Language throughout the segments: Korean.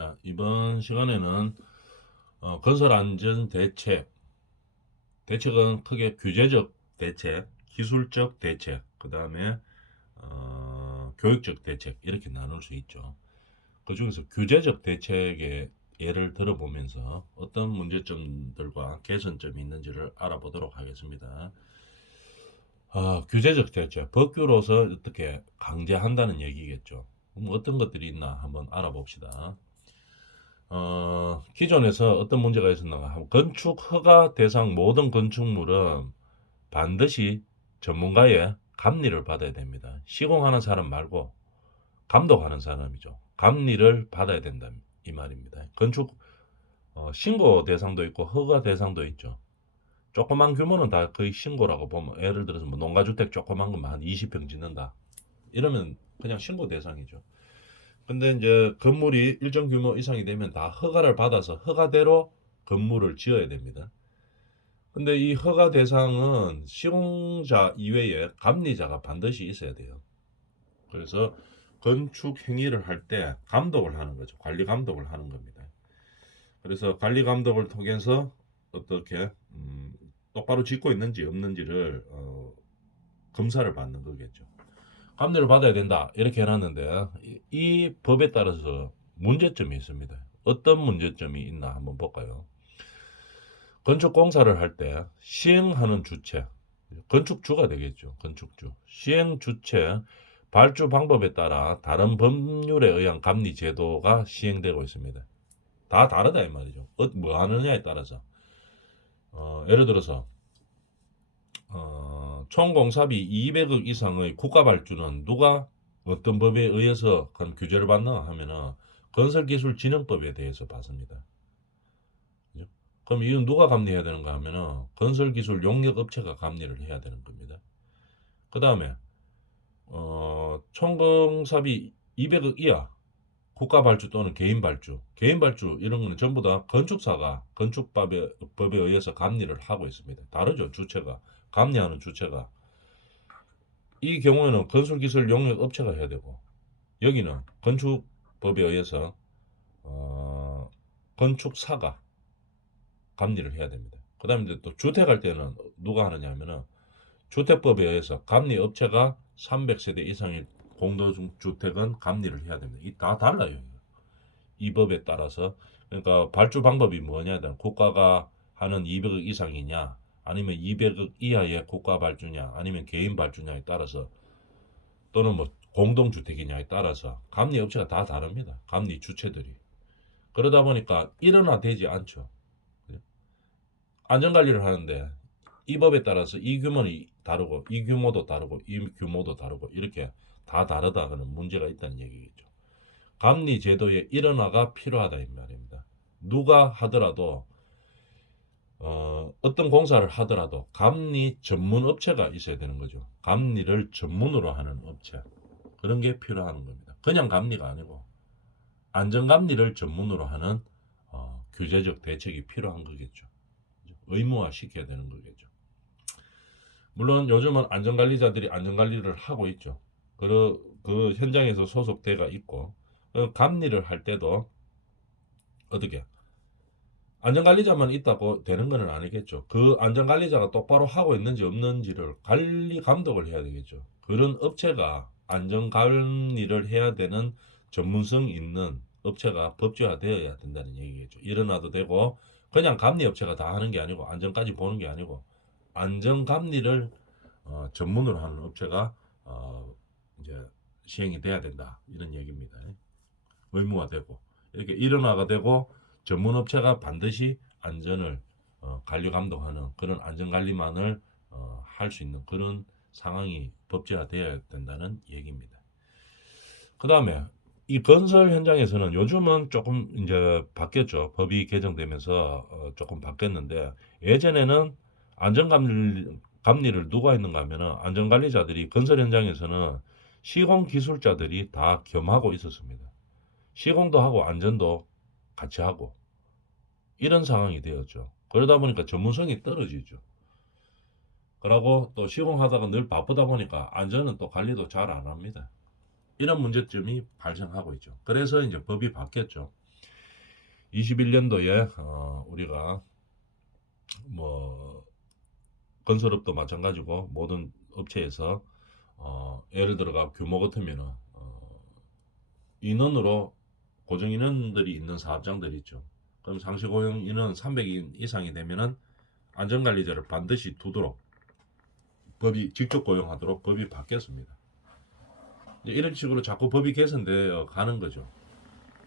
자, 이번 시간에는 건설안전대책, 대책은 크게 규제적 대책, 기술적 대책, 그 다음에 교육적 대책 이렇게 나눌 수 있죠. 그 중에서 규제적 대책의 예를 들어보면서 어떤 문제점들과 개선점이 있는지를 알아보도록 하겠습니다. 규제적 대책, 법규로서 어떻게 강제한다는 얘기겠죠. 그럼 어떤 것들이 있나 한번 알아봅시다. 기존에서 어떤 문제가 있었나 하면 건축 허가 대상 모든 건축물은 반드시 전문가의 감리를 받아야 됩니다. 시공하는 사람 말고 감독하는 사람이죠. 감리를 받아야 된다 이 말입니다. 건축 신고 대상도 있고 허가 대상도 있죠. 조그만 규모는 다 거의 신고라고 보면 예를 들어서 뭐 농가주택 조그만 것만 한 20평 짓는다 이러면 그냥 신고 대상이죠. 근데 이제 건물이 일정 규모 이상이 되면 다 허가를 받아서 허가대로 건물을 지어야 됩니다. 근데 이 허가 대상은 시공자 이외에 감리자가 반드시 있어야 돼요. 그래서 건축 행위를 할 때 감독을 하는 거죠. 관리 감독을 하는 겁니다. 그래서 관리 감독을 통해서 어떻게 똑바로 짓고 있는지 없는지를 검사를 받는 거겠죠. 감리를 받아야 된다 이렇게 해놨는데 이 법에 따라서 문제점이 있습니다. 어떤 문제점이 있나 한번 볼까요? 건축 공사를 할 때 시행하는 주체, 건축주가 되겠죠. 건축주, 시행 주체, 발주 방법에 따라 다른 법률에 의한 감리 제도가 시행되고 있습니다. 다 다르다 이 말이죠. 뭐 하느냐에 따라서 예를 들어서 총 공사비 200억 이상의 국가 발주는 누가 어떤 법에 의해서 그런 규제를 받나 하면은 건설기술진흥법에 대해서 받습니다. 그죠? 그럼 이건 누가 감리해야 되는가 하면은 건설기술 용역업체가 감리를 해야 되는 겁니다. 그 다음에 총 공사비 200억 이하 국가 발주 또는 개인 발주 이런 거는 전부 다 건축사가 건축법에 의해서 감리를 하고 있습니다. 다르죠 주체가 감리하는 주체가. 이 경우에는 건설기술 용역 업체가 해야 되고 여기는 건축법에 의해서 건축사가 감리를 해야 됩니다. 그 다음에 또 주택할 때는 누가 하느냐 하면은 주택법에 의해서 감리 업체가 300세대 이상의 공동주택은 감리를 해야 됩니다. 이 다 달라요. 이 법에 따라서. 그러니까 발주 방법이 뭐냐, 국가가 하는 200억 이상이냐 아니면 200억 이하의 국가 발주냐 아니면 개인 발주냐에 따라서 또는 뭐 공동주택이냐에 따라서 감리 업체가 다 다릅니다. 감리 주체들이. 그러다 보니까 일어나되지 않죠. 안전관리를 하는데 이 법에 따라서 이 규모는 다르고 이 규모도 다르고 이 규모도 다르고 이렇게 다 다르다 하는 문제가 있다는 얘기겠죠. 감리 제도의 일원화가 필요하다 이 말입니다. 누가 하더라도 어떤 공사를 하더라도 감리 전문 업체가 있어야 되는 거죠. 감리를 전문으로 하는 업체. 그런 게 필요한 겁니다. 그냥 감리가 아니고 안전감리를 전문으로 하는 규제적 대책이 필요한 거겠죠. 의무화 시켜야 되는 거겠죠. 물론 요즘은 안전관리자들이 안전관리를 하고 있죠. 그 현장에서 소속돼가 있고 감리를 할 때도 어떻게 안전관리자만 있다고 되는 것은 아니겠죠. 그 안전관리자가 똑바로 하고 있는지 없는지를 관리 감독을 해야 되겠죠. 그런 업체가 안전관리를 해야 되는 전문성 있는 업체가 법제화되어야 된다는 얘기겠죠. 일어나도 되고 그냥 감리 업체가 다 하는 게 아니고 안전까지 보는 게 아니고 안전감리를 전문으로 하는 업체가 이제 시행이 돼야 된다 이런 얘기입니다. 의무화되고 이렇게 일원화가 되고 전문 업체가 반드시 안전을 관리 감독하는 그런 안전관리만을 할 수 있는 그런 상황이 법제화되어야 된다는 얘기입니다. 그 다음에 이 건설 현장에서는 요즘은 조금 이제 바뀌었죠. 법이 개정되면서 조금 바뀌었는데 예전에는 안전감리를 누가 했는가 하면은 안전관리자들이 건설 현장에서는 시공 기술자들이 다 겸하고 있었습니다. 시공도 하고 안전도 같이 하고 이런 상황이 되었죠. 그러다 보니까 전문성이 떨어지죠. 그러고 또 시공하다가 늘 바쁘다 보니까 안전은 또 관리도 잘 안 합니다. 이런 문제점이 발생하고 있죠. 그래서 이제 법이 바뀌었죠. 21년도에 우리가 뭐 건설업도 마찬가지고 모든 업체에서 예를 들어가 규모 같으면은 인원으로 고정 인원들이 있는 사업장들이 있죠. 그럼 상시 고용 인원 300인 이상이 되면은 안전관리자를 반드시 두도록 법이 직접 고용하도록 법이 바뀌었습니다. 이런 식으로 자꾸 법이 개선되어 가는 거죠.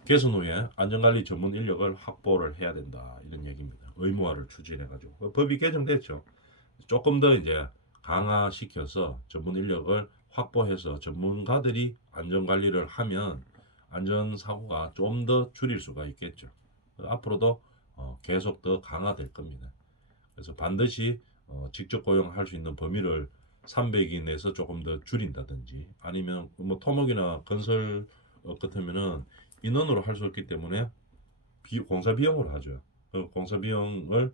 개선 후에 안전관리 전문 인력을 확보를 해야 된다 이런 얘기입니다. 의무화를 추진해가지고 법이 개정됐죠. 조금 더 이제 강화시켜서 전문 인력을 확보해서 전문가들이 안전관리를 하면 안전사고가 좀 더 줄일 수가 있겠죠. 앞으로도 계속 더 강화될 겁니다. 그래서 반드시 직접 고용할 수 있는 범위를 300인에서 조금 더 줄인다든지 아니면 뭐 토목이나 건설 같으면은 인원으로 할 수 없기 때문에 공사 비용으로 하죠. 그 공사 비용을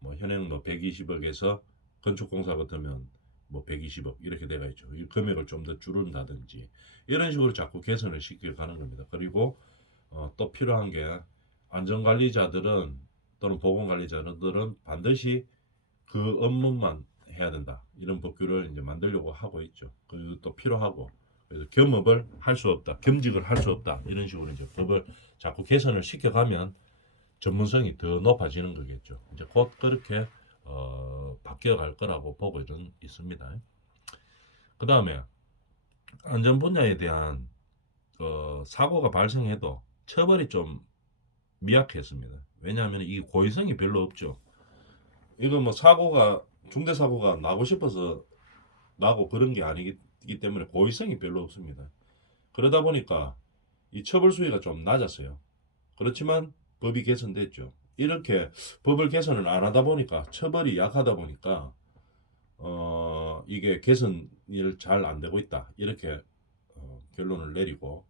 뭐 현행 뭐 120억에서 건축 공사 같으면 뭐 120억 이렇게 돼가 있죠. 이 금액을 좀 더 줄인다든지 이런 식으로 자꾸 개선을 시켜 가는 겁니다. 그리고 또 필요한 게 안전관리자들은 또는 보건관리자들은 반드시 그 업무만 해야 된다. 이런 법규를 이제 만들려고 하고 있죠. 그리고 또 필요하고 그래서 겸업을 할 수 없다. 겸직을 할 수 없다. 이런 식으로 이제 법을 자꾸 개선을 시켜가면 전문성이 더 높아지는 거겠죠. 이제 곧 그렇게 바뀌어 갈 거라고 보고는 있습니다. 그 다음에 안전 분야에 대한 사고가 발생해도 처벌이 좀 미약했습니다. 왜냐하면 이 고의성이 별로 없죠. 이거 뭐 사고가 중대 사고가 나고 싶어서 나고 그런 게 아니기 때문에 고의성이 별로 없습니다. 그러다 보니까 이 처벌 수위가 좀 낮았어요. 그렇지만 법이 개선됐죠. 이렇게 법을 개선을 안 하다 보니까 처벌이 약하다 보니까 이게 개선이 잘 안 되고 있다. 이렇게 결론을 내리고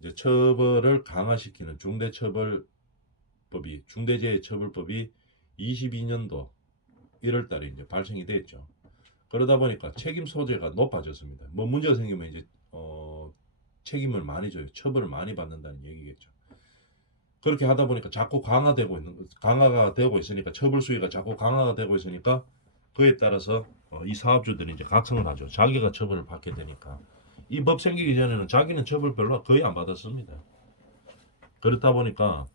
이제 처벌을 강화시키는 중대재해처벌법이 22년도 1월 달에 이제 발생이 됐죠. 그러다 보니까 책임 소재가 높아졌습니다. 뭐 문제가 생기면 이제 책임을 많이 져요. 처벌을 많이 받는다는 얘기겠죠. 그렇게 하다 보니까 자꾸 강화가 되고 있으니까 처벌 수위가 자꾸 강화가 되고 있으니까 그에 따라서 이 사업주들이 이제 각성을 하죠. 자기가 처벌을 받게 되니까 이 법 생기기 전에는 자기는 처벌 별로 거의 안 받았습니다. 그렇다 보니까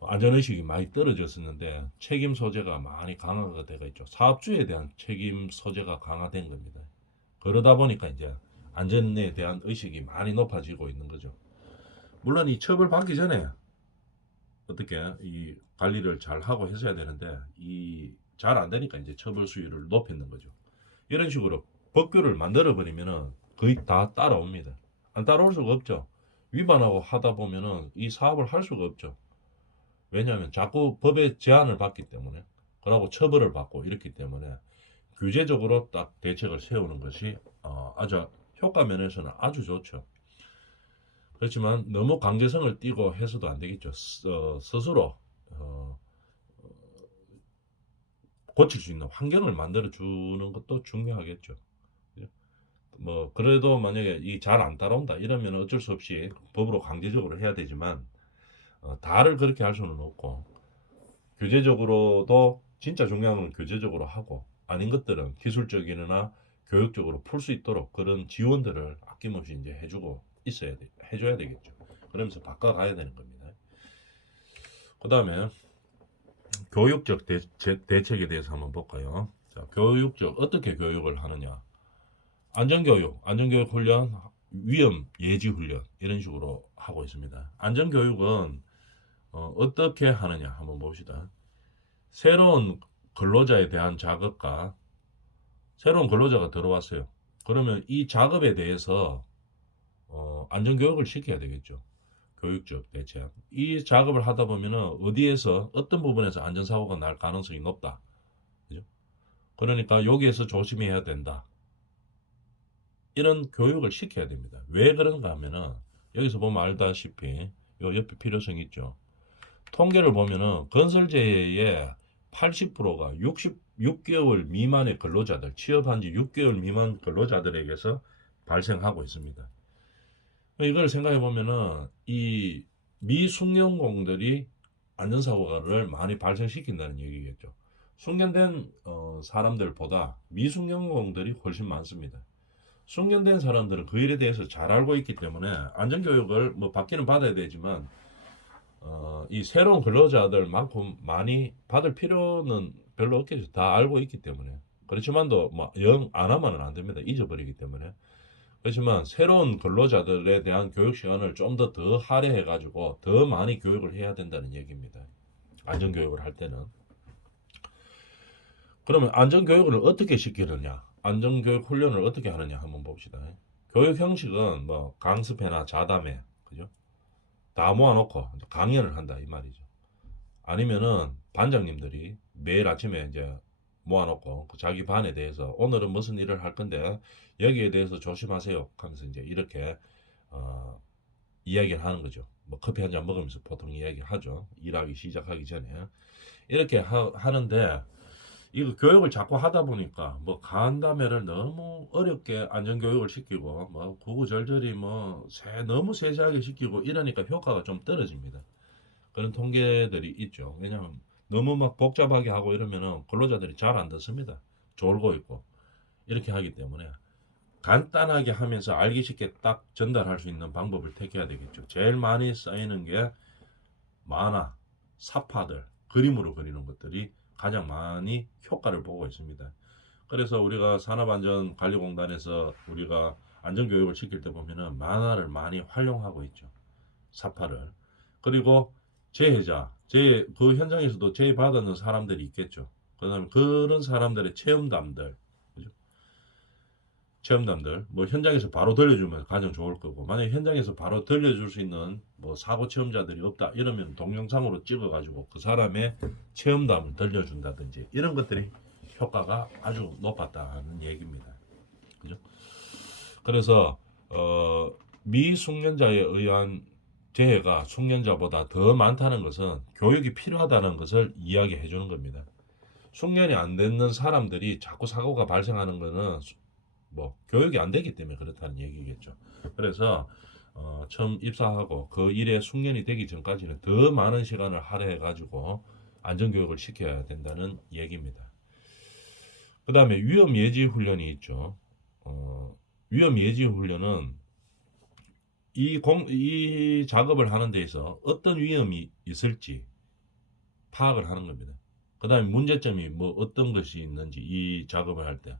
안전의식이 많이 떨어졌었는데 책임 소재가 많이 강화가 되어 있죠. 사업주에 대한 책임 소재가 강화된 겁니다. 그러다 보니까 이제 안전에 대한 의식이 많이 높아지고 있는 거죠. 물론 이 처벌 받기 전에 어떻게 이 관리를 잘 하고 했어야 되는데 이 잘 안 되니까 이제 처벌 수위를 높였는 거죠. 이런 식으로 법규를 만들어 버리면은 거의 다 따라옵니다. 안 따라올 수가 없죠. 위반하고 하다 보면은 이 사업을 할 수가 없죠. 왜냐하면 자꾸 법의 제한을 받기 때문에 그러고 처벌을 받고 이렇기 때문에 규제적으로 딱 대책을 세우는 것이 아주 효과 면에서는 아주 좋죠. 그렇지만 너무 강제성을 띠고 해서도 안 되겠죠. 스스로 고칠 수 있는 환경을 만들어 주는 것도 중요하겠죠. 뭐 그래도 만약에 이 잘 안 따라온다 이러면 어쩔 수 없이 법으로 강제적으로 해야 되지만 다를 그렇게 할 수는 없고 규제적으로도 진짜 중요한 건 규제적으로 하고 아닌 것들은 기술적이나 교육적으로 풀 수 있도록 그런 지원들을 아낌없이 이제 해줘야 되겠죠. 그러면서 바꿔가야 되는 겁니다. 그 다음에 교육적 대책에 대해서 한번 볼까요? 자, 어떻게 교육을 하느냐? 안전교육 훈련, 위험 예지 훈련 이런 식으로 하고 있습니다. 안전교육은 어떻게 하느냐 한번 봅시다. 새로운 근로자에 대한 작업과 새로운 근로자가 들어왔어요. 그러면 이 작업에 대해서 안전교육을 시켜야 되겠죠. 교육적 대책. 이 작업을 하다 보면은 어디에서 어떤 부분에서 안전사고가 날 가능성이 높다. 그죠? 그러니까 여기에서 조심해야 된다. 이런 교육을 시켜야 됩니다. 왜 그런가 하면은 여기서 보면 알다시피 요 옆에 필요성이 있죠. 통계를 보면은 건설재해의 80%가 66개월 미만의 근로자들, 취업한 지 6개월 미만 근로자들에게서 발생하고 있습니다. 이걸 생각해 보면은 이 미숙련공들이 안전사고를 많이 발생시킨다는 얘기겠죠. 숙련된 사람들보다 미숙련공들이 훨씬 많습니다. 숙련된 사람들은 그 일에 대해서 잘 알고 있기 때문에 안전교육을 뭐 받기는 받아야 되지만 이 새로운 근로자들만큼 많이 받을 필요는 별로 없겠죠. 다 알고 있기 때문에. 그렇지만도 뭐 영 안 하면은 안 됩니다. 잊어버리기 때문에. 그렇지만 새로운 근로자들에 대한 교육 시간을 좀 더 할애해 가지고 더 많이 교육을 해야 된다는 얘기입니다. 안전교육을 할 때는. 그러면 안전교육을 어떻게 시키느냐? 안전교육 훈련을 어떻게 하느냐 한번 봅시다. 교육 형식은 뭐 강습회나 자담회, 그죠? 다 모아놓고 강연을 한다 이 말이죠. 아니면은 반장님들이 매일 아침에 이제 모아놓고 그 자기 반에 대해서 오늘은 무슨 일을 할 건데 여기에 대해서 조심하세요 하면서 이제 이렇게 어, 이야기를 하는 거죠. 뭐 커피 한 잔 먹으면서 보통 이야기를 하죠. 일하기 시작하기 전에 이렇게 하는데 이거 교육을 자꾸 하다 보니까 뭐 간담회를 너무 어렵게 안전교육을 시키고 뭐 구구절절히 뭐 너무 세세하게 시키고 이러니까 효과가 좀 떨어집니다. 그런 통계들이 있죠. 왜냐하면 너무 막 복잡하게 하고 이러면은 근로자들이 잘 안 듣습니다. 졸고 있고 이렇게 하기 때문에 간단하게 하면서 알기 쉽게 딱 전달할 수 있는 방법을 택해야 되겠죠. 제일 많이 쓰이는 게 만화, 사파들, 그림으로 그리는 것들이 가장 많이 효과를 보고 있습니다. 그래서 우리가 산업안전관리공단에서 우리가 안전교육을 시킬 때 보면은 만화를 많이 활용하고 있죠. 사파를. 그리고 재해자, 그 현장에서도 재해 받았는 사람들이 있겠죠. 그다음에 그런 사람들의 체험담들, 그죠? 체험담들, 뭐 현장에서 바로 들려주면 가장 좋을 거고, 만약에 현장에서 바로 들려줄 수 있는 뭐 사고 체험자들이 없다 이러면 동영상으로 찍어가지고 그 사람의 체험담을 들려준다든지 이런 것들이 효과가 아주 높았다는 얘기입니다. 그죠? 그래서 미숙련자에 의한 재해가 숙련자보다 더 많다는 것은 교육이 필요하다는 것을 이야기해 주는 겁니다. 숙련이 안 되는 사람들이 자꾸 사고가 발생하는 것은 뭐 교육이 안 되기 때문에 그렇다는 얘기겠죠. 그래서 처음 입사하고 그 일에 숙련이 되기 전까지는 더 많은 시간을 할애해 가지고 안전교육을 시켜야 된다는 얘기입니다. 그 다음에 위험 예지 훈련이 있죠. 위험 예지 훈련은 이 작업을 하는 데 있어 어떤 위험이 있을지 파악을 하는 겁니다. 그 다음에 문제점이 뭐 어떤 것이 있는지 이 작업을 할 때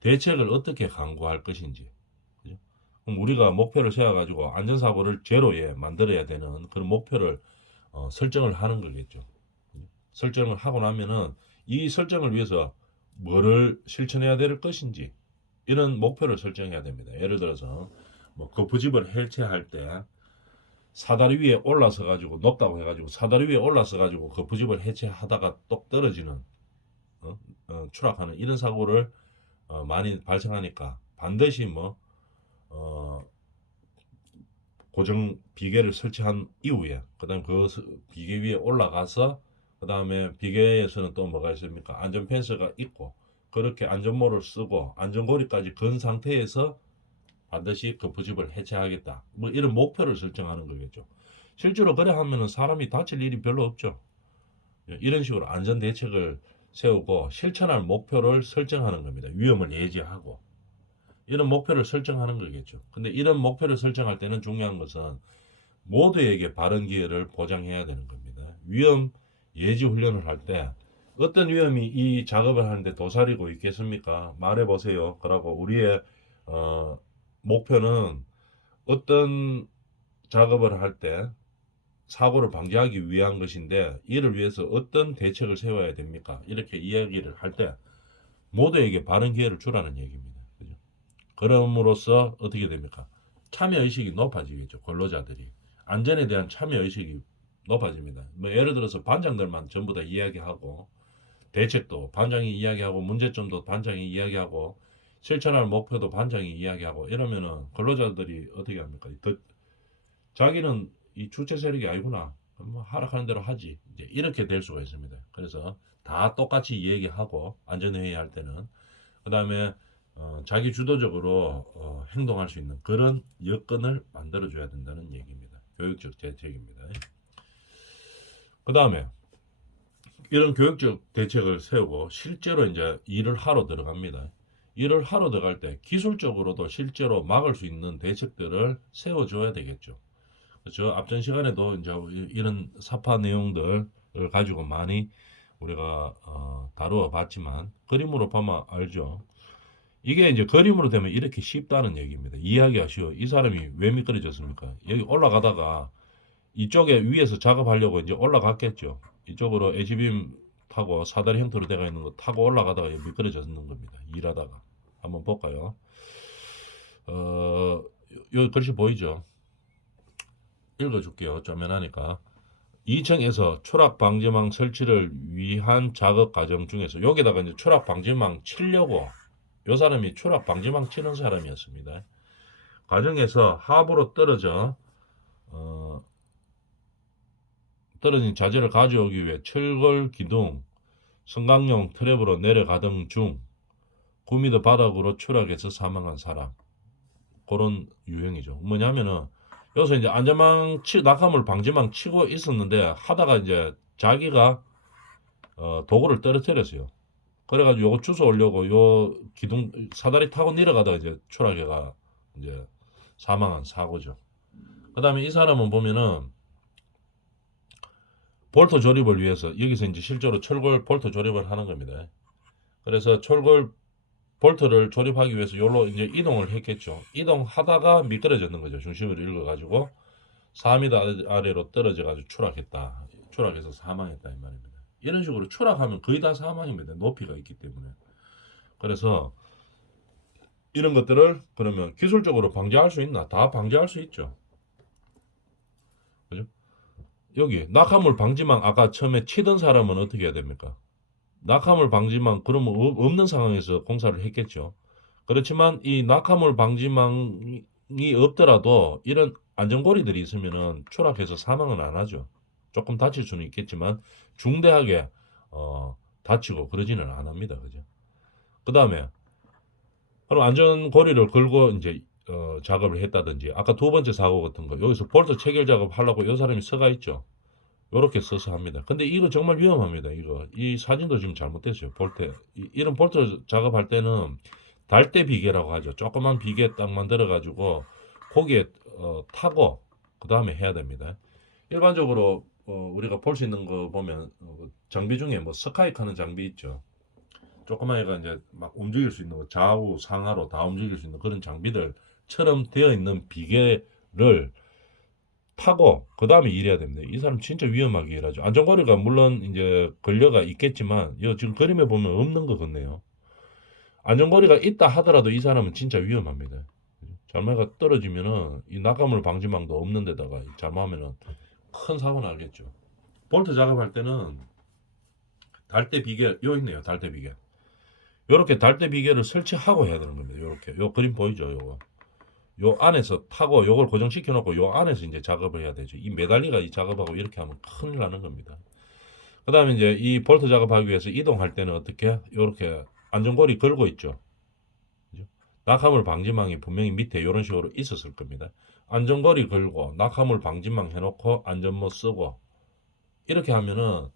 대책을 어떻게 강구할 것인지. 그죠? 그럼 우리가 목표를 세워가지고 안전사고를 제로에 만들어야 되는 그런 목표를 설정을 하는 거겠죠. 그죠? 설정을 하고 나면은 이 설정을 위해서 뭐를 실천해야 될 것인지 이런 목표를 설정해야 됩니다. 예를 들어서 뭐 거푸집을 해체할 때 사다리 위에 올라서 가지고 높다고 해가지고 사다리 위에 올라서 가지고 거푸집을 해체하다가 똑 떨어지는 추락하는 이런 사고를 많이 발생하니까 반드시 뭐 어, 고정 비계를 설치한 이후에 그다음 그 비계 위에 올라가서 그다음에 비계에서는 또 뭐가 있습니까? 안전 펜스가 있고 그렇게 안전모를 쓰고 안전고리까지 건 상태에서 반드시 거푸집을 해체하겠다. 뭐 이런 목표를 설정하는 거겠죠. 실제로 그래 하면은 사람이 다칠 일이 별로 없죠. 이런 식으로 안전 대책을 세우고 실천할 목표를 설정하는 겁니다. 위험을 예지하고 이런 목표를 설정하는 거겠죠. 근데 이런 목표를 설정할 때는 중요한 것은 모두에게 바른 기회를 보장해야 되는 겁니다. 위험 예지 훈련을 할 때 어떤 위험이 이 작업을 하는데 도사리고 있겠습니까? 말해보세요. 그러고 우리의 목표는 어떤 작업을 할 때 사고를 방지하기 위한 것인데 이를 위해서 어떤 대책을 세워야 됩니까? 이렇게 이야기를 할 때 모두에게 바른 기회를 주라는 얘기입니다. 그죠? 그럼으로써 어떻게 됩니까? 참여의식이 높아지겠죠. 근로자들이. 안전에 대한 참여의식이 높아집니다. 뭐 예를 들어서 반장들만 전부 다 이야기하고 대책도 반장이 이야기하고 문제점도 반장이 이야기하고 실천할 목표도 반장이 이야기하고 이러면은 근로자들이 어떻게 합니까? 자기는 이 주체 세력이 아니구나. 뭐 하락하는 대로 하지. 이제 이렇게 될 수가 있습니다. 그래서 다 똑같이 얘기하고 안전회의 할 때는 그 다음에 자기 주도적으로 행동할 수 있는 그런 여건을 만들어줘야 된다는 얘기입니다. 교육적 대책입니다. 그 다음에 이런 교육적 대책을 세우고 실제로 이제 일을 하러 들어갑니다. 일을 하러 들어갈 때 기술적으로도 실제로 막을 수 있는 대책들을 세워줘야 되겠죠. 저 앞전 시간에도 이제 이런 사파 내용들을 가지고 많이 우리가 다루어 봤지만 그림으로 보면 알죠. 이게 이제 그림으로 되면 이렇게 쉽다는 얘기입니다. 이해하기가 쉬워. 이 사람이 왜 미끄러졌습니까? 여기 올라가다가 이쪽에 위에서 작업하려고 이제 올라갔겠죠. 이쪽으로 에지빔 타고 사다리 형태로 되어 있는 거 타고 올라가다가 미끄러졌는 겁니다. 일하다가. 한번 볼까요? 요 글씨 보이죠? 읽어줄게요. 쪼면하니까. 2층에서 추락 방지망 설치를 위한 작업 과정 중에서 여기다가 이제 추락 방지망 치려고 요 사람이 추락 방지망 치는 사람이었습니다. 과정에서 하부로 떨어진 자재를 가져오기 위해 철골 기둥, 성강용 트랩으로 내려가던 중 9m 바닥으로 추락해서 사망한 사람. 그런 유형이죠. 뭐냐면은 여기서 이제 안전망 낙하물 방지망 치고 있었는데 하다가 이제 자기가 도구를 떨어뜨렸어요. 그래가지고 요거 주워 오려고 요 기둥 사다리 타고 내려가다가 이제 추락해가 이제 사망한 사고죠. 그 다음에 이 사람은 보면은 볼트 조립을 위해서 여기서 이제 실제로 철골 볼트 조립을 하는 겁니다. 그래서 철골 볼트를 조립하기 위해서 요로 이제 이동을 했겠죠. 이동하다가 미끄러졌는 거죠. 중심을 잃어가지고 4m 아래로 떨어져가지고 추락했다. 추락해서 사망했다 이 말입니다. 이런 식으로 추락하면 거의 다 사망입니다. 높이가 있기 때문에. 그래서 이런 것들을 그러면 기술적으로 방지할 수 있나? 다 방지할 수 있죠. 그죠? 여기 낙하물 방지망 아까 처음에 치던 사람은 어떻게 해야 됩니까? 낙하물 방지망 그러면 없는 상황에서 공사를 했겠죠. 그렇지만 이 낙하물 방지망이 없더라도 이런 안전고리들이 있으면은 추락해서 사망은 안 하죠. 조금 다칠 수는 있겠지만 중대하게 다치고 그러지는 안 합니다. 그죠? 그 다음에 그럼 안전고리를 걸고 이제 작업을 했다든지 아까 두 번째 사고 같은 거 여기서 볼트 체결 작업 하려고 이 사람이 서가 있죠. 요렇게 써서 합니다. 근데 이거 정말 위험합니다. 이거 이 사진도 지금 잘못됐어요. 볼트 이런 볼트 작업할 때는 달대 비계라고 하죠. 조그만 비계 딱 만들어 가지고 거기에 타고 그 다음에 해야 됩니다. 일반적으로 우리가 볼 수 있는 거 보면 장비 중에 뭐 스카이크 하는 장비 있죠. 조그만 애가 이제 막 움직일 수 있는 거 좌우 상하로 다 움직일 수 있는 그런 장비들처럼 되어 있는 비계를 타고 그 다음에 일해야 됩니다. 이 사람 진짜 위험하게 일하죠. 안전거리가 물론 이제 걸려가 있겠지만 이 지금 그림에 보면 없는 것 같네요. 안전거리가 있다 하더라도 이 사람은 진짜 위험합니다. 잘못가 떨어지면은 이 낙하물 방지망도 없는 데다가 잘못하면은 큰 사고 나겠죠. 볼트 작업할 때는 달대 비계 요 있네요. 달대 비계. 요렇게 달대 비계를 설치하고 해야 되는 겁니다. 요렇게 요 그림 보이죠? 요거. 요 안에서 타고 요걸 고정시켜 놓고 요 안에서 이제 작업을 해야 되죠. 이 메달리가 이 작업하고 이렇게 하면 큰일 나는 겁니다. 그 다음에 이제 이 볼트 작업하기 위해서 이동할 때는 어떻게 요렇게 안전고리 걸고 있죠. 그죠? 낙하물 방지망이 분명히 밑에 이런 식으로 있었을 겁니다. 안전고리 걸고 낙하물 방지망 해놓고 안전모 쓰고 이렇게 하면은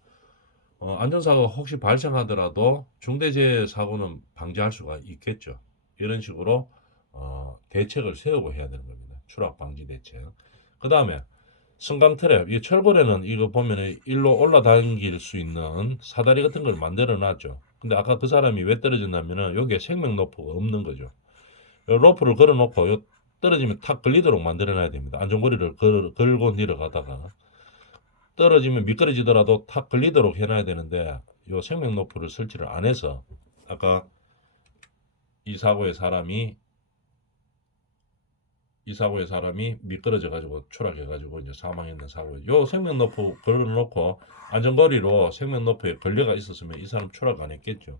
안전사고가 혹시 발생하더라도 중대재해 사고는 방지할 수가 있겠죠. 이런 식으로 대책을 세우고 해야 되는 겁니다. 추락 방지 대책. 그 다음에 승강 트랩. 이 철골에는 이거 보면 일로 올라다닐 수 있는 사다리 같은 걸 만들어 놨죠. 근데 아까 그 사람이 왜 떨어졌냐면은 여기에 생명 로프가 없는 거죠. 요 로프를 걸어 놓고 요 떨어지면 탁 걸리도록 만들어 놔야 됩니다. 안전고리를 걸고 내려가다가 떨어지면 미끄러지더라도 탁 걸리도록 해놔야 되는데 요 생명 로프를 설치를 안 해서 아까 이 사고의 사람이 미끄러져 가지고 추락해 가지고 이제 사망했는 사고. 요 생명 로프 걸어 놓고 안전거리로 생명 로프에 걸려가 있었으면 이 사람 추락 안 했겠죠.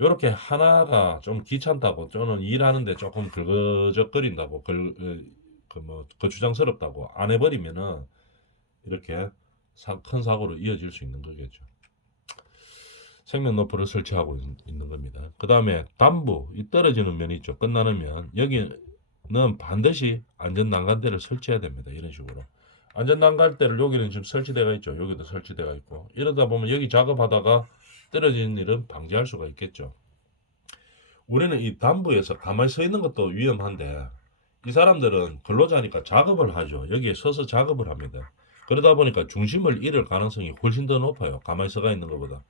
요렇게 하나가 좀 귀찮다고 저는 일하는데 조금 긁어적거린다고 거추장스럽다고 안 해버리면은 이렇게 큰 사고로 이어질 수 있는 거겠죠. 생명 로프를 설치하고 있는 겁니다. 그 다음에 단부, 이 떨어지는 면이 있죠. 끝나는 면 여기는 반드시 안전 난간대를 설치해야 됩니다. 이런 식으로 안전난갈대를 여기는 지금 설치대가 있죠. 여기도 설치대가 있고 이러다 보면 여기 작업하다가 떨어지는 일은 방지할 수가 있겠죠. 우리는 이 담부에서 가만히 서 있는 것도 위험한데 이 사람들은 근로자니까 작업을 하죠. 여기에 서서 작업을 합니다. 그러다 보니까 중심을 잃을 가능성이 훨씬 더 높아요. 가만히 서가 있는 것보다.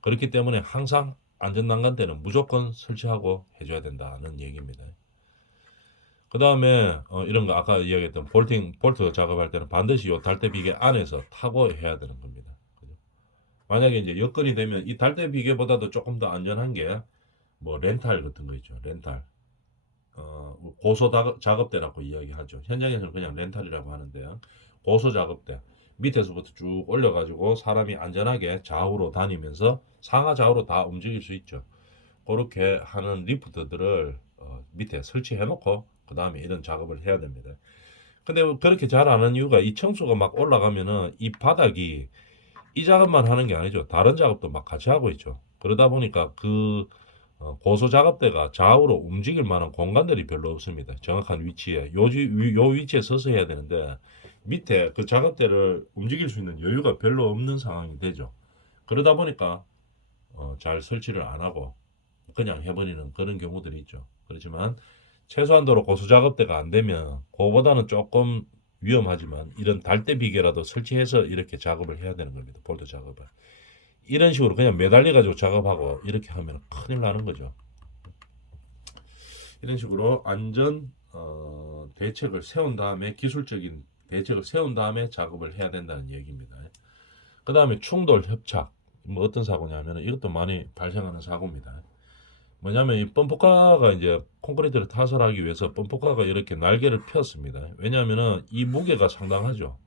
그렇기 때문에 항상 안전난간대는 무조건 설치하고 해줘야 된다는 얘기입니다. 그 다음에 이런 거 아까 이야기했던 볼트 작업할 때는 반드시 이 달대 비계 안에서 타고 해야 되는 겁니다. 그죠? 만약에 이제 여건이 되면 이 달대 비계보다도 조금 더 안전한 게 뭐 렌탈 같은 거 있죠. 렌탈. 고소 작업대라고 이야기하죠. 현장에서는 그냥 렌탈이라고 하는데요. 고소 작업대 밑에서부터 쭉 올려가지고 사람이 안전하게 좌우로 다니면서 상하 좌우로 다 움직일 수 있죠. 그렇게 하는 리프트들을 밑에 설치해 놓고 그 다음에 이런 작업을 해야 됩니다. 근데 그렇게 잘 안 하는 이유가 이 청소가 막 올라가면은 이 바닥이 이 작업만 하는 게 아니죠. 다른 작업도 막 같이 하고 있죠. 그러다 보니까 그 고소 작업대가 좌우로 움직일 만한 공간들이 별로 없습니다. 정확한 위치에 요 위치에 서서 해야 되는데 밑에 그 작업대를 움직일 수 있는 여유가 별로 없는 상황이 되죠. 그러다 보니까 잘 설치를 안 하고 그냥 해버리는 그런 경우들이 있죠. 그렇지만 최소한도로 고수 작업대가 안 되면 그거보다는 조금 위험하지만 이런 달대 비계라도 설치해서 이렇게 작업을 해야 되는 겁니다. 볼트 작업을. 이런 식으로 그냥 매달려 가지고 작업하고 이렇게 하면 큰일 나는 거죠. 이런 식으로 안전 대책을 세운 다음에 기술적인 대책을 세운 다음에 작업을 해야 된다는 얘기입니다. 그 다음에 충돌 협착. 뭐 어떤 사고냐면 이것도 많이 발생하는 사고입니다. 뭐냐면 이 펌프카가 이제 콘크리트를 타설하기 위해서 펌프카가 이렇게 날개를 폈습니다. 왜냐하면은 이 무게가 상당하죠.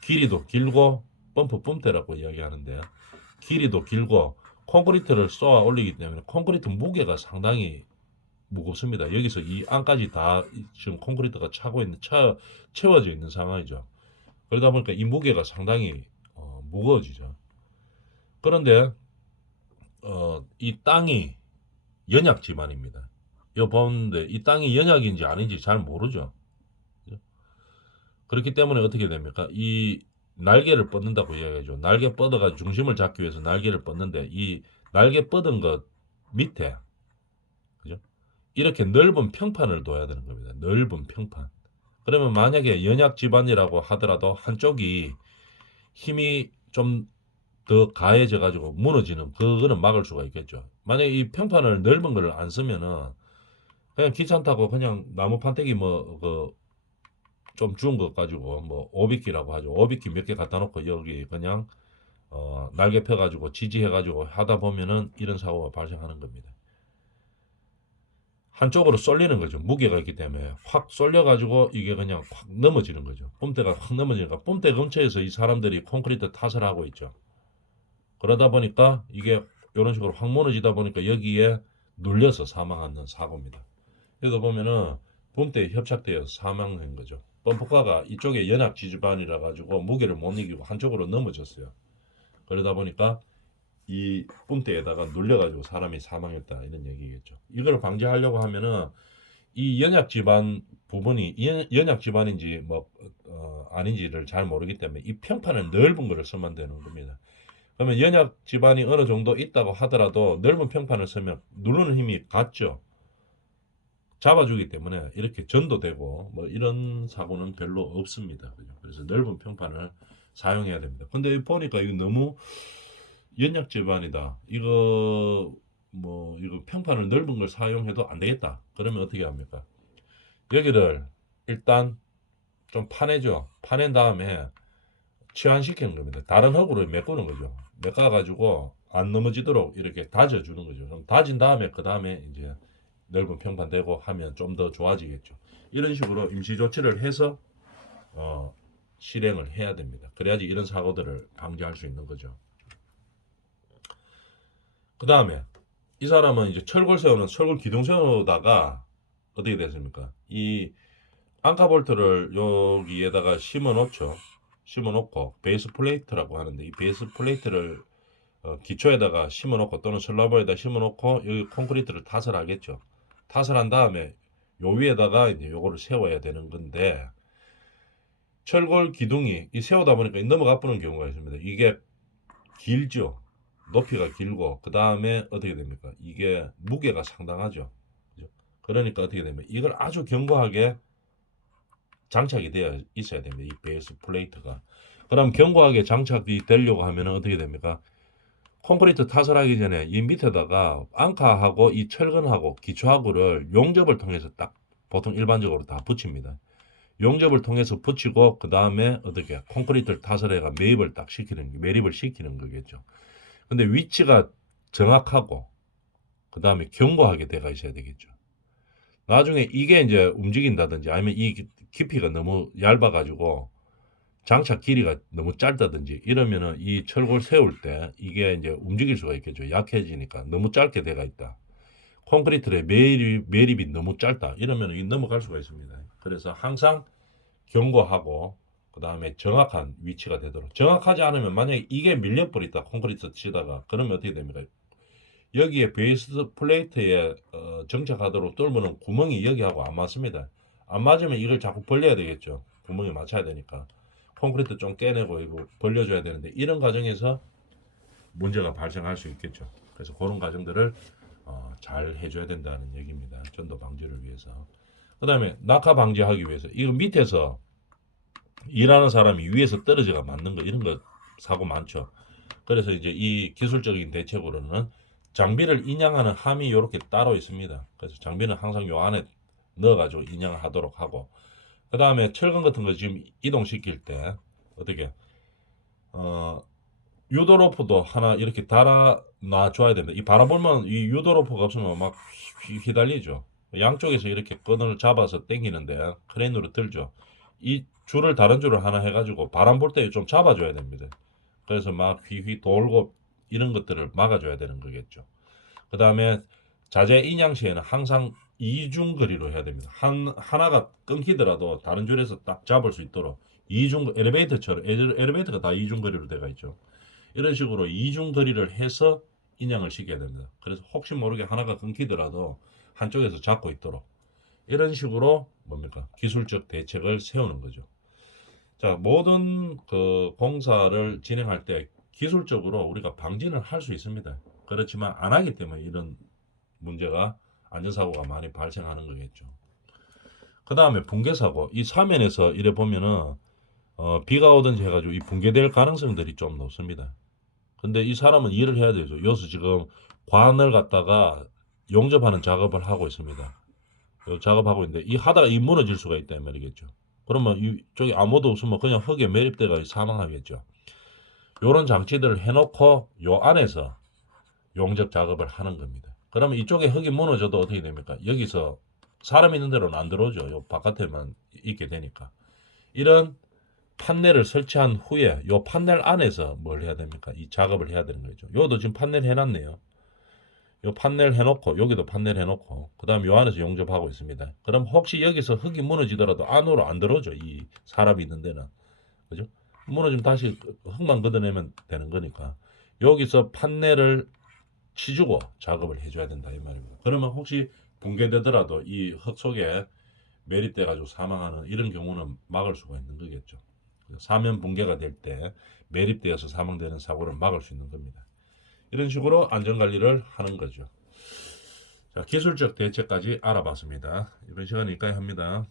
길이도 길고 펌프 뿜대라고 이야기하는데 길이도 길고 콘크리트를 쏘아 올리기 때문에 콘크리트 무게가 상당히 무겁습니다. 여기서 이 안까지 다 지금 콘크리트가 채워져 있는 상황이죠. 그러다 보니까 이 무게가 상당히 무거워지죠. 그런데 이 땅이 연약 지반입니다. 이거 보는데 이 땅이 연약인지 아닌지 잘 모르죠. 그렇기 때문에 어떻게 됩니까? 이 날개를 뻗는다고 이야기하죠. 날개 뻗어가 중심을 잡기 위해서 날개를 뻗는데 이 날개 뻗은 것 밑에 그죠? 이렇게 넓은 평판을 둬야 되는 겁니다. 넓은 평판. 그러면 만약에 연약 지반이라고 하더라도 한쪽이 힘이 좀 더 가해져 가지고 무너지는 그거는 막을 수가 있겠죠. 만약에 이 평판을 넓은 걸 안 쓰면은 그냥 귀찮다고 그냥 나무 판때기 뭐 그 좀 주운 것 가지고 뭐 오비키라고 하죠. 오비키 몇 개 갖다 놓고 여기 그냥 날개 펴 가지고 지지해 가지고 하다 보면은 이런 사고가 발생하는 겁니다. 한쪽으로 쏠리는 거죠. 무게가 있기 때문에 확 쏠려 가지고 이게 그냥 확 넘어지는 거죠. 뿜대가 확 넘어지니까 뿜대 근처에서 이 사람들이 콘크리트 탓을 하고 있죠. 그러다 보니까 이게 이런 식으로 확 무너지다 보니까 여기에 눌려서 사망하는 사고입니다. 그래서 보면은 붐대에 협착되어서 사망한 거죠. 펌프카가 이쪽에 연약 지지반이라 가지고 무게를 못 이기고 한쪽으로 넘어졌어요. 그러다 보니까 이 붐대에다가 눌려가지고 사람이 사망했다 이런 얘기겠죠. 이걸 방지하려고 하면은 이 연약 지반 부분이 연약 지반인지 뭐 아닌지를 잘 모르기 때문에 이 평판을 넓은 거를 쓰면 되는 겁니다. 그러면 연약 지반이 어느 정도 있다고 하더라도 넓은 평판을 쓰면 누르는 힘이 같죠. 잡아주기 때문에 이렇게 전도되고 뭐 이런 사고는 별로 없습니다. 그래서 넓은 평판을 사용해야 됩니다. 근데 보니까 이거 너무 연약 지반이다. 이거 평판을 넓은 걸 사용해도 안 되겠다. 그러면 어떻게 합니까? 여기를 일단 좀 파내죠. 파낸 다음에 치환시키는 겁니다. 다른 흙으로 메꾸는 거죠. 메꿔가지고 안 넘어지도록 이렇게 다져주는 거죠. 그럼 다진 다음에 그 다음에 이제 넓은 평판 되고 하면 좀 더 좋아지겠죠. 이런 식으로 임시 조치를 해서 실행을 해야 됩니다. 그래야지 이런 사고들을 방지할 수 있는 거죠. 그 다음에 이 사람은 이제 철골 기둥 세우다가 어떻게 됐습니까? 이 앙카볼트를 여기에다가 심어 놓죠. 심어 놓고 베이스 플레이트라고 하는데 이 베이스 플레이트를 기초에다가 심어 놓고 또는 슬라브에다 심어 놓고 여기 콘크리트를 탓을 하겠죠. 탓을 한 다음에 요 위에다가 이제 요거를 세워야 되는 건데 철골 기둥이 이 세우다 보니까 넘어가 버리는 경우가 있습니다. 이게 길죠. 높이가 길고 그 다음에 어떻게 됩니까? 이게 무게가 상당하죠. 그죠? 그러니까 어떻게 되면 이걸 아주 견고하게 장착이 되어 있어야 됩니다. 이 베이스 플레이트가. 그럼 견고하게 장착이 되려고 하면 어떻게 됩니까? 콘크리트 타설 하기 전에 이 밑에다가 앙카하고 이 철근하고 기초하고를 용접을 통해서 딱 보통 일반적으로 다 붙입니다. 용접을 통해서 붙이고 그 다음에 어떻게 콘크리트를 타설해가 매립을 시키는 거겠죠. 근데 위치가 정확하고 그 다음에 견고하게 돼가 있어야 되겠죠. 나중에 이게 이제 움직인다든지 아니면 이 깊이가 너무 얇아가지고 장착 길이가 너무 짧다든지 이러면은 이 철골 세울 때 이게 이제 움직일 수가 있겠죠. 약해지니까 너무 짧게 돼가 있다. 콘크리트의 매립이 너무 짧다. 이러면 이 넘어갈 수가 있습니다. 그래서 항상 견고하고 그 다음에 정확한 위치가 되도록. 정확하지 않으면 만약에 이게 밀려버렸다 콘크리트 치다가 그러면 어떻게 됩니까? 여기에 베이스 플레이트에 정착하도록 뚫는 구멍이 여기하고 안 맞습니다. 안 맞으면 이걸 자꾸 벌려야 되겠죠. 구멍이 맞춰야 되니까. 콘크리트 좀 깨내고 이거 벌려줘야 되는데 이런 과정에서 문제가 발생할 수 있겠죠. 그래서 그런 과정들을 잘 해줘야 된다는 얘기입니다. 전도 방지를 위해서. 그 다음에 낙하 방지하기 위해서 이거 밑에서 일하는 사람이 위에서 떨어져가 맞는 거 이런 거 사고 많죠. 그래서 이제 이 기술적인 대책으로는 장비를 인양하는 함이 이렇게 따로 있습니다. 그래서 장비는 항상 요 안에 넣어가지고 인양을 하도록 하고 그 다음에 철근 같은 거 지금 이동시킬 때 어떻게 유도로프도 하나 이렇게 달아 놔줘야 된다. 이 바라보면 이 유도로프가 없으면 막 휘달리죠. 양쪽에서 이렇게 끈을 잡아서 당기는데 크레인으로 들죠. 이 줄을 다른 줄을 하나 해가지고 바람 불 때 좀 잡아줘야 됩니다. 그래서 막 휘휘 돌고 이런 것들을 막아줘야 되는 거겠죠. 그 다음에 자재 인양 시에는 항상 이중 거리로 해야 됩니다. 하나가 끊기더라도 다른 줄에서 딱 잡을 수 있도록 이중 엘리베이터처럼 엘리베이터가 다 이중 거리로 되어 있죠. 이런 식으로 이중 거리를 해서 인양을 시켜야 됩니다. 그래서 혹시 모르게 하나가 끊기더라도 한쪽에서 잡고 있도록 이런 식으로 뭡니까 기술적 대책을 세우는 거죠. 자, 모든 그 공사를 진행할 때 기술적으로 우리가 방지는 할 수 있습니다. 그렇지만 안 하기 때문에 이런 문제가 안전사고가 많이 발생하는 거겠죠. 그 다음에 붕괴사고 이 사면에서 이래 보면은 비가 오든지 해가지고 이 붕괴될 가능성들이 좀 높습니다. 근데 이 사람은 이해를 해야 되죠. 여기서 지금 관을 갖다가 용접하는 작업을 하고 있습니다. 작업하고 있는데 이 하다가 이 무너질 수가 있다는 말이겠죠. 그러면 이쪽에 아무도 없으면 그냥 흙에 매립돼가 사망하겠죠. 요런 장치들을 해놓고 요 안에서 용접 작업을 하는 겁니다. 그러면 이쪽에 흙이 무너져도 어떻게 됩니까? 여기서 사람 있는 데로는 안 들어오죠. 요 바깥에만 있게 되니까. 이런 판넬을 설치한 후에 요 판넬 안에서 뭘 해야 됩니까? 이 작업을 해야 되는 거죠. 요도 지금 판넬 해놨네요. 요 판넬 해놓고 여기도 판넬 해놓고 그 다음 요 안에서 용접하고 있습니다. 그럼 혹시 여기서 흙이 무너지더라도 안으로 안 들어오죠. 이 사람이 있는 데는. 그죠? 무너지면 다시 흙만 걷어내면 되는 거니까 여기서 판넬을 치주고 작업을 해줘야 된다 이 말입니다. 그러면 혹시 붕괴되더라도 이 흙 속에 매립돼 가지고 사망하는 이런 경우는 막을 수가 있는 거겠죠. 사면 붕괴가 될 때 매립되어서 사망되는 사고를 막을 수 있는 겁니다. 이런 식으로 안전관리를 하는 거죠. 자, 기술적 대책까지 알아봤습니다. 이번 시간에 여기까지 합니다.